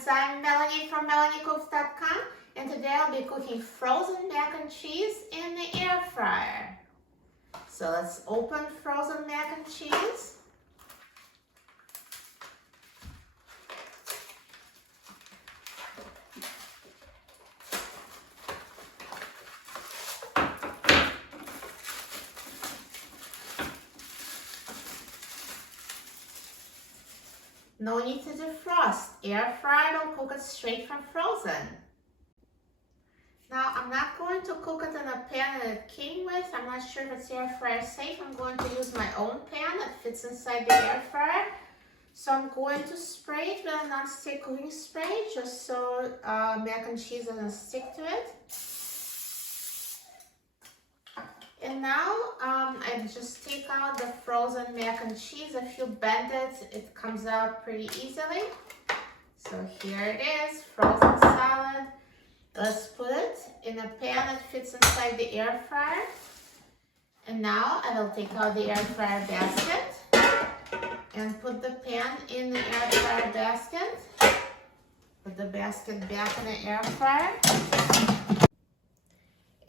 friends, I'm Melanie from MelanieCooks.com, and today I'll be cooking frozen mac and cheese in the air fryer. So let's open frozen mac and cheese. No need to defrost. Air fry, don't cook it straight from frozen. Now, I'm not going to cook it in a pan that it came with. I'm not sure if it's air fryer safe. I'm going to use my own pan that fits inside the air fryer. So I'm going to spray it with a non-stick cooking spray just so mac and cheese doesn't stick to it. And now I just take out the frozen mac and cheese. If you bend it, it comes out pretty easily. So here it is, frozen salad. Let's put it in a pan that fits inside the air fryer. And now I will take out the air fryer basket and put the pan in the air fryer basket. Put the basket back in the air fryer.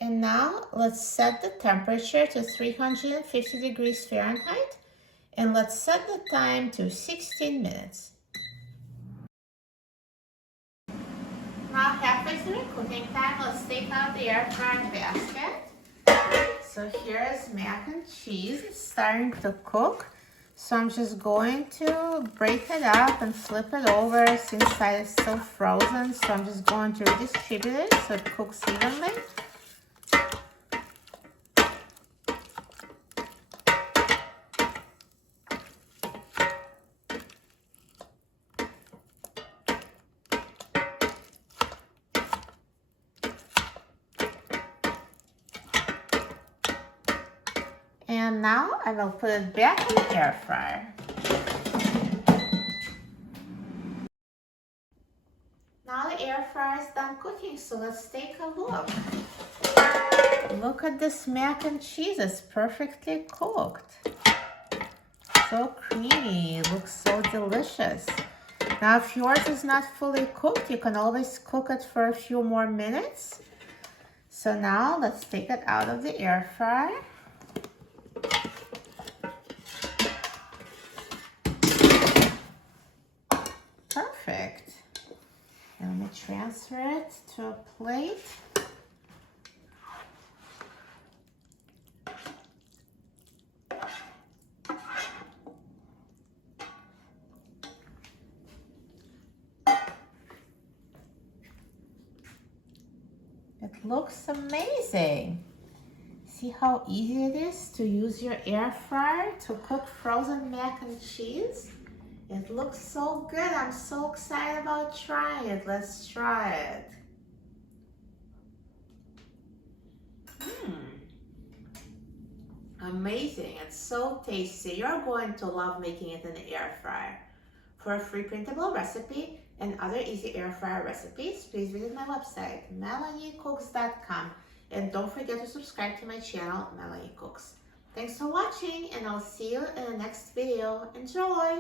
And now let's set the temperature to 350 degrees Fahrenheit and let's set the time to 16 minutes. Now halfway through cooking time, let's take out the air fryer basket. So here is mac and cheese. It's starting to cook. So I'm just going to break it up and flip it over. It's inside is still frozen. So I'm just going to redistribute it so it cooks evenly. And now I will put it back in the air fryer. Now the air fryer is done cooking, so let's take a look. Look at this mac and cheese, it's perfectly cooked. So creamy, it looks so delicious. Now if yours is not fully cooked, you can always cook it for a few more minutes. So now let's take it out of the air fryer. Perfect. And let me transfer it to a plate. It looks amazing. See how easy it is to use your air fryer to cook frozen mac and cheese? It looks so good. I'm so excited about trying it. Let's try it. Amazing. It's so tasty. You're going to love making it in the air fryer. For a free printable recipe and other easy air fryer recipes, please visit my website, MelanieCooks.com. And don't forget to subscribe to my channel, Melanie Cooks. Thanks for watching, and I'll see you in the next video. Enjoy!